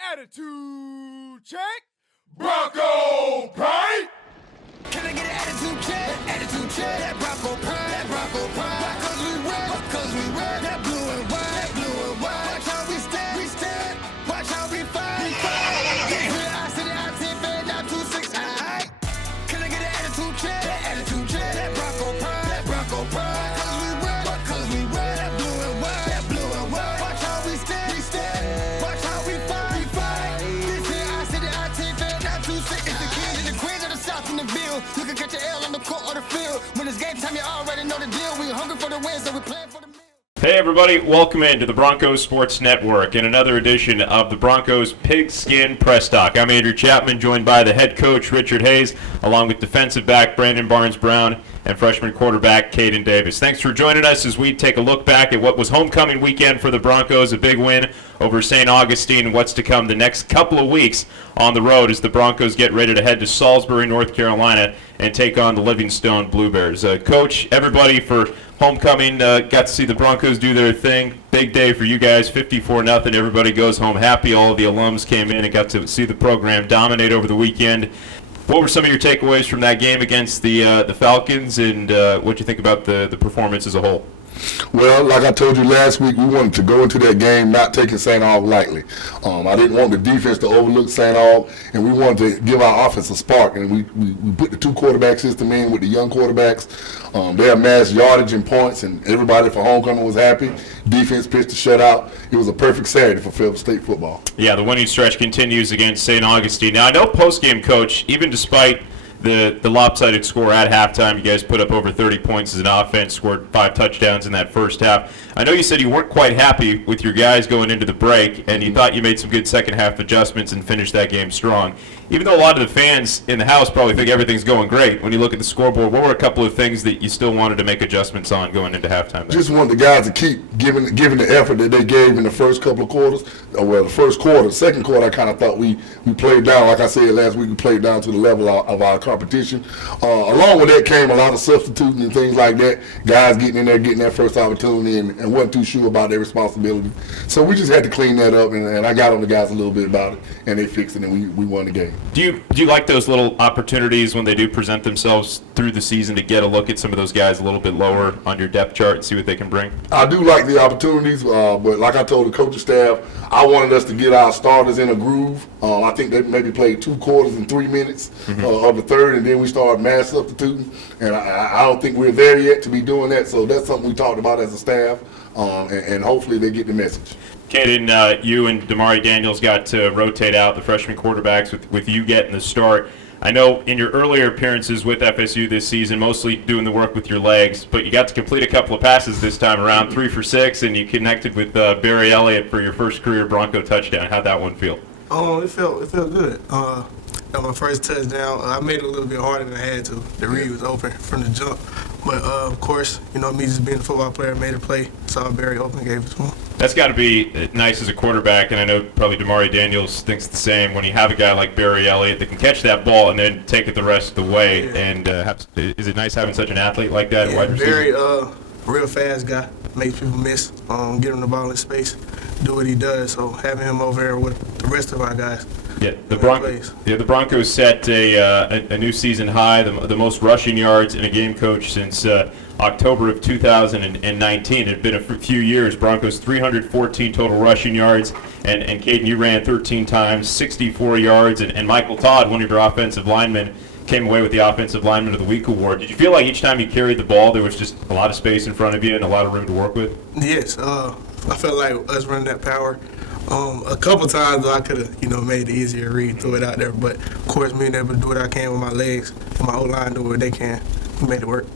Attitude check. Bronco pride. Can I get an attitude check? Attitude check. That Bronco pride. That Bronco pride. Because we wear that blue and white. That blue and white. Watch how we stand. We stand. Watch how we fight. We fight. Yeah. I said it, I said it, not 2-6. Aight. Can I get an attitude check? That attitude check. That Bronco pride. That Bronco pride. Because we wear that blue and white. That blue and white. Watch how we stand. We stand. Watch how we fight. We fight. This here, I said it, I said it, not 2-6. It's the kings and the queens of the South in the field. You can catch an L on the court or the field. When it's game time, you already know the deal. We hungry for the win, so we playing for the meal. Hey everybody, welcome into the Broncos Sports Network and another edition of the Broncos Pigskin PressTalk. I'm Andrew Chapman, joined by the head coach Richard Hayes, along with defensive back Brandon Barnes-Brown and freshman quarterback Caden Davis. Thanks for joining us as we take a look back at what was homecoming weekend for the Broncos, a big win over St. Augustine, and what's to come the next couple of weeks on the road as the Broncos get ready to head to Salisbury, North Carolina, and take on the Livingstone Blue Bears. Coach, everybody for homecoming got to see the Broncos do their thing. Big day for you guys, 54-0. Everybody goes home happy. All of the alums came in and got to see the program dominate over the weekend. What were some of your takeaways from that game against the Falcons, and what do you think about the performance as a whole? Well, like I told you last week, we wanted to go into that game not taking St. Aug lightly. I didn't want the defense to overlook St. Aug, and we wanted to give our offense a spark. And we put the two quarterback system in with the young quarterbacks. They amassed yardage and points, and everybody for homecoming was happy. Defense pitched a shutout. It was a perfect Saturday for Fayetteville State football. Yeah, the winning stretch continues against St. Augustine. Now, I know post-game coach, even despite the lopsided score at halftime, you guys put up over 30 points as an offense, scored 5 touchdowns in that first half. I know you said you weren't quite happy with your guys going into the break, and you thought you made some good second-half adjustments and finished that game strong. Even though a lot of the fans in the house probably think everything's going great, when you look at the scoreboard, what were a couple of things that you still wanted to make adjustments on going into halftime? Just want the guys to keep giving the effort that they gave in the first couple of quarters. Well, the first quarter. Second quarter, I kind of thought we played down. Like I said last week, we played down to the level of our competition. Along with that came a lot of substituting and things like that. Guys getting in there, getting that first opportunity, and wasn't too sure about their responsibility. So we just had to clean that up, and I got on the guys a little bit about it, and they fixed it, and we won the game. Do you like those little opportunities when they do present themselves through the season to get a look at some of those guys a little bit lower on your depth chart and see what they can bring? I do like the opportunities, but like I told the coaching staff, I wanted us to get our starters in a groove. I think they maybe played 2 quarters in 3 minutes of the third, and then we started mass substituting. And I don't think we're there yet to be doing that, so that's something we talked about as a staff, and hopefully they get the message. Caden, you and Damari Daniels got to rotate out the freshman quarterbacks with you getting the start. I know in your earlier appearances with FSU this season, mostly doing the work with your legs, but you got to complete a couple of passes this time around, 3 for 6, and you connected with Barry Elliott for your first career Bronco touchdown. How'd that one feel? It felt good. That my first touchdown. I made it a little bit harder than I had to. The read was open from the jump. But, of course, me just being a football player, made a play, saw Barry open, gave it to him. That's got to be nice as a quarterback, and I know probably Damari Daniels thinks the same. When you have a guy like Barry Elliott that can catch that ball and then take it the rest of the way, and is it nice having such an athlete like that? Yeah, wide receiver? Barry, real fast guy, makes people miss, get him the ball in space, do what he does. So having him over there with the rest of our guys. Yeah, the Broncos set a new season high, the most rushing yards in a game, coach, since October of 2019. It had been a few years. Broncos 314 total rushing yards, and Caden, you ran 13 times, 64 yards, and Michael Todd, one of your offensive linemen, came away with the Offensive Lineman of the Week award. Did you feel like each time you carried the ball, there was just a lot of space in front of you and a lot of room to work with? Yes, I felt like us running that power. A couple times I could have, made it easier to read, throw it out there. But of course, being able to do what I can with my legs and my O-line do what they can, we made it work.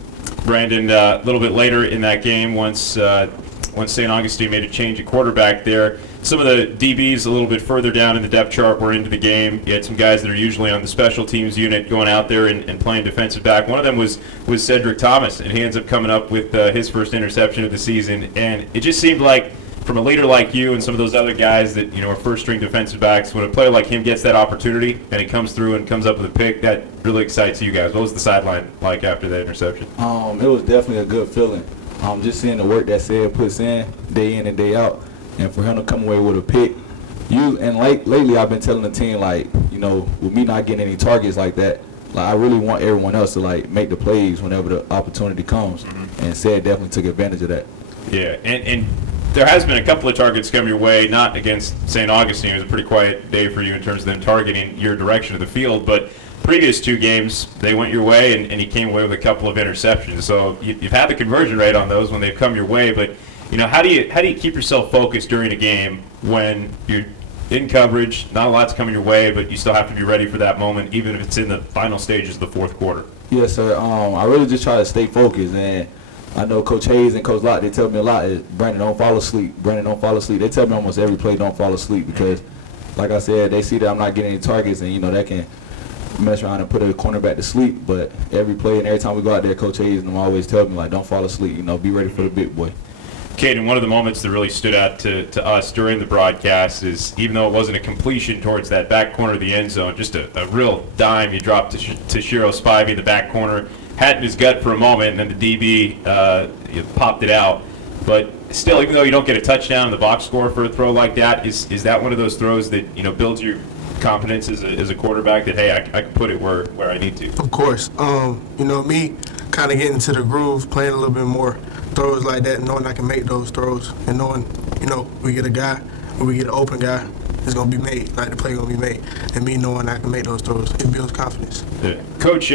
Brandon, a little bit later in that game, once St. Augustine made a change at quarterback there, some of the DBs a little bit further down in the depth chart were into the game. You had some guys that are usually on the special teams unit going out there and playing defensive back. One of them was Cedric Thomas, and he ends up coming up with his first interception of the season. And it just seemed like, from a leader like you and some of those other guys that are first-string defensive backs, when a player like him gets that opportunity and he comes through and comes up with a pick, that really excites you guys. What was the sideline like after that interception? It was definitely a good feeling. Just seeing the work that Sid puts in day and day out, and for him to come away with a pick, Lately I've been telling the team, like, you know, with me not getting any targets like that, like, I really want everyone else to, like, make the plays whenever the opportunity comes. And Said definitely took advantage of that. Yeah, and there has been a couple of targets come your way, not against St. Augustine. It was a pretty quiet day for you in terms of them targeting your direction of the field, but previous two games, they went your way, and you came away with a couple of interceptions. So you've had the conversion rate on those when they've come your way, but, you know, how do you keep yourself focused during a game when you're in coverage, not a lot's coming your way, but you still have to be ready for that moment, even if it's in the final stages of the fourth quarter? Yes, sir. I really just try to stay focused, and I know Coach Hayes and Coach Lott, they tell me a lot, is Brandon, don't fall asleep. Brandon, don't fall asleep. They tell me almost every play, don't fall asleep, because, like I said, they see that I'm not getting any targets, and, you know, that can mess around and put a cornerback to sleep. But every play and every time we go out there, Coach Hayes and them always tell me, like, don't fall asleep. You know, be ready for the big boy. Caden, one of the moments that really stood out to us during the broadcast is, even though it wasn't a completion towards that back corner of the end zone, just a real dime you dropped to Shiro Spivey in the back corner, had it in his gut for a moment, and then the DB popped it out. But still, even though you don't get a touchdown in the box score for a throw like that, is that one of those throws that, you know, builds your confidence as a quarterback that, hey, I can put it where I need to? Of course. You know, me kind of getting into the groove, playing a little bit more throws like that, knowing I can make those throws, and knowing, you know, we get a guy, or we get an open guy, it's going to be made, like the play going to be made. And me knowing I can make those throws, it builds confidence. Yeah. Coach,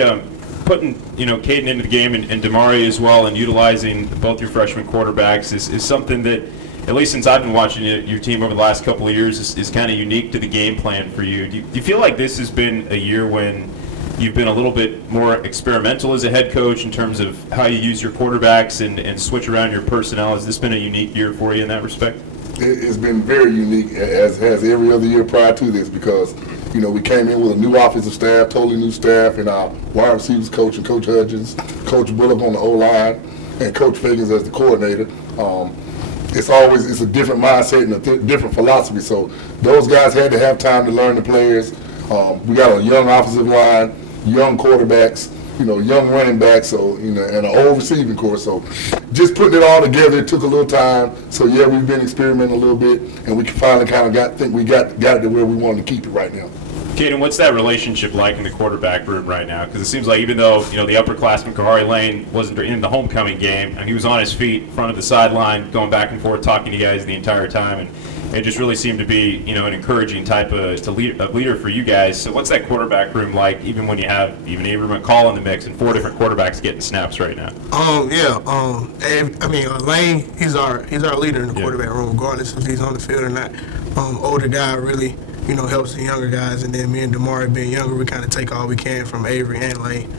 putting, you know, Caden into the game and Damari as well, and utilizing both your freshman quarterbacks is something that, at least since I've been watching your team over the last couple of years, is kind of unique to the game plan for you. Do you feel like this has been a year when you've been a little bit more experimental as a head coach in terms of how you use your quarterbacks and switch around your personnel? Has this been a unique year for you in that respect? It's been very unique, as has every other year prior to this, because, you know, we came in with a new offensive staff, totally new staff, and our wide receivers coach and Coach Hudgens, Coach Bullock on the O-line, and Coach Figgins as the coordinator. It's a different mindset and a different philosophy. So those guys had to have time to learn the players. We got a young offensive line, young quarterbacks, you know, young running backs, so, you know, and an old receiving corps. So just putting it all together, it took a little time. So yeah, we've been experimenting a little bit, and we finally kind of got it to where we wanted to keep it right now. Caden, what's that relationship like in the quarterback room right now? Because it seems like even though, you know, the upperclassman Kahari Lane wasn't in the homecoming game, and he was on his feet in front of the sideline, going back and forth, talking to you guys the entire time, and it just really seemed to be, you know, an encouraging type of leader for you guys. So what's that quarterback room like, even when you have even Avery McCall in the mix and four different quarterbacks getting snaps right now? Lane, he's our leader in the quarterback room, regardless if he's on the field or not. Older guy really, you know, helps the younger guys, and then me and Damari being younger, we kind of take all we can from Avery and Lane.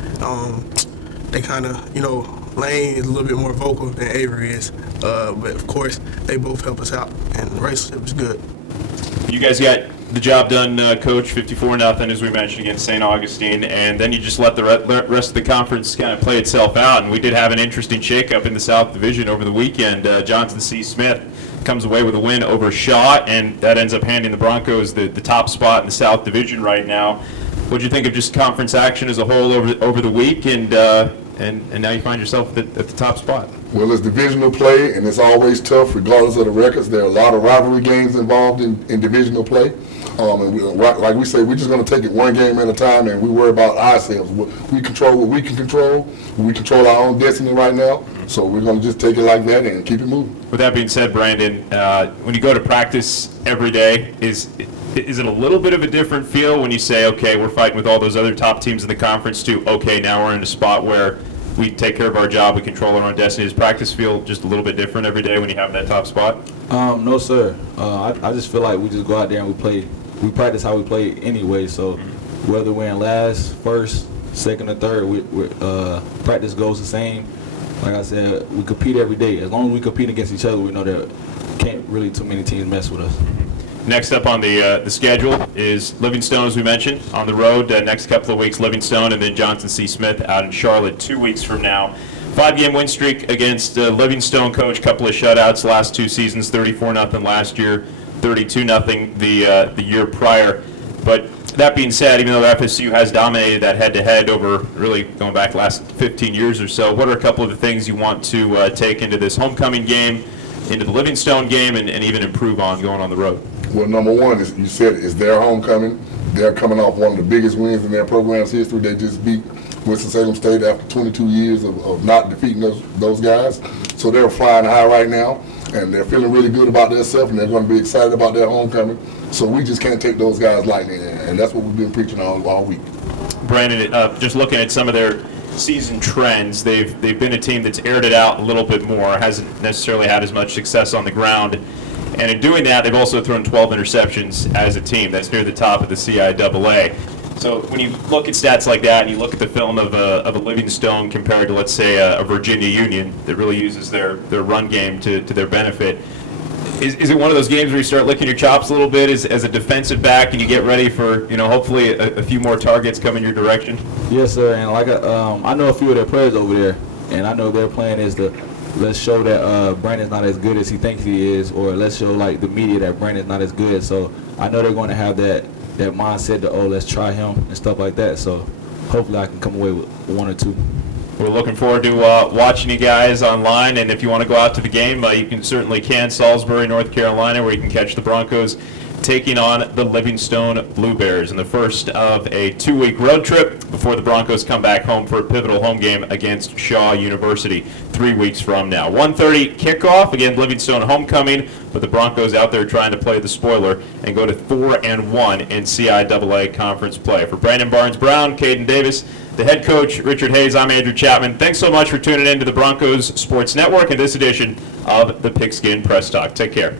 They kind of, you know, Lane is a little bit more vocal than Avery is, but of course they both help us out, and the relationship is good. You guys got the job done, Coach, 54-0, as we mentioned, against St. Augustine, and then you just let the rest of the conference kind of play itself out, and we did have an interesting shakeup in the South Division over the weekend. Johnson C. Smith comes away with a win over Shaw, and that ends up handing the Broncos the top spot in the South Division right now. What do you think of just conference action as a whole over the week, and now you find yourself at the top spot? Well, it's divisional play, and it's always tough regardless of the records. There are a lot of rivalry games involved in divisional play. And like we say, we're just going to take it one game at a time, and we worry about ourselves. We control what we can control. We control our own destiny right now, so we're going to just take it like that and keep it moving. With that being said, Brandon, when you go to practice every day, is it a little bit of a different feel when you say, okay, we're fighting with all those other top teams in the conference, to, okay, now we're in a spot where we take care of our job, we control our own destiny? Does practice feel just a little bit different every day when you have that top spot? No, sir. I just feel like we just go out there and we practice how we play anyway. So whether we're in last, first, second, or third, practice goes the same. Like I said, we compete every day. As long as we compete against each other, we know that can't really too many teams mess with us. Next up on the schedule is Livingstone, as we mentioned, on the road. Next couple of weeks, Livingstone, and then Johnson C. Smith out in Charlotte 2 weeks from now. 5-game win streak against Livingstone, Coach. Couple of shutouts last two seasons, 34-0 last year, 32-0 the year prior. But that being said, even though FSU has dominated that head-to-head over really going back the last 15 years or so, what are a couple of the things you want to take into this homecoming game, into the Livingstone game, and even improve on going on the road? Well, number one is, you said it, it's their homecoming. They're coming off one of the biggest wins in their program's history. They just beat Winston-Salem State after 22 years of not defeating those guys. So they're flying high right now, and they're feeling really good about themselves, and they're going to be excited about their homecoming. So we just can't take those guys lightly, and that's what we've been preaching all week. Brandon, just looking at some of their season trends, they've been a team that's aired it out a little bit more, hasn't necessarily had as much success on the ground. And in doing that, they've also thrown 12 interceptions as a team. That's near the top of the CIAA. So when you look at stats like that and you look at the film of a Livingstone compared to, let's say, a Virginia Union that really uses their run game to their benefit, is it one of those games where you start licking your chops a little bit as a defensive back and you get ready for, hopefully a few more targets coming your direction? Yes, sir. And like I know a few of their players over there, and I know their plan is to let's show that Brandon's not as good as he thinks he is, or let's show like the media that Brandon's not as good. So I know they're going to have that mindset to, let's try him and stuff like that. So hopefully I can come away with one or two. We're looking forward to watching you guys online, and if you want to go out to the game, you can certainly Salisbury, North Carolina, where you can catch the Broncos taking on the Livingstone Blue Bears in the first of a 2-week road trip before the Broncos come back home for a pivotal home game against Shaw University 3 weeks from now. 1:30 kickoff, again, Livingstone homecoming, but the Broncos out there trying to play the spoiler and go to 4-1 in CIAA conference play. For Brandon Barnes-Brown, Caden Davis, the head coach, Richard Hayes, I'm Andrew Chapman. Thanks so much for tuning in to the Broncos Sports Network and this edition of the Pigskin Press Talk. Take care.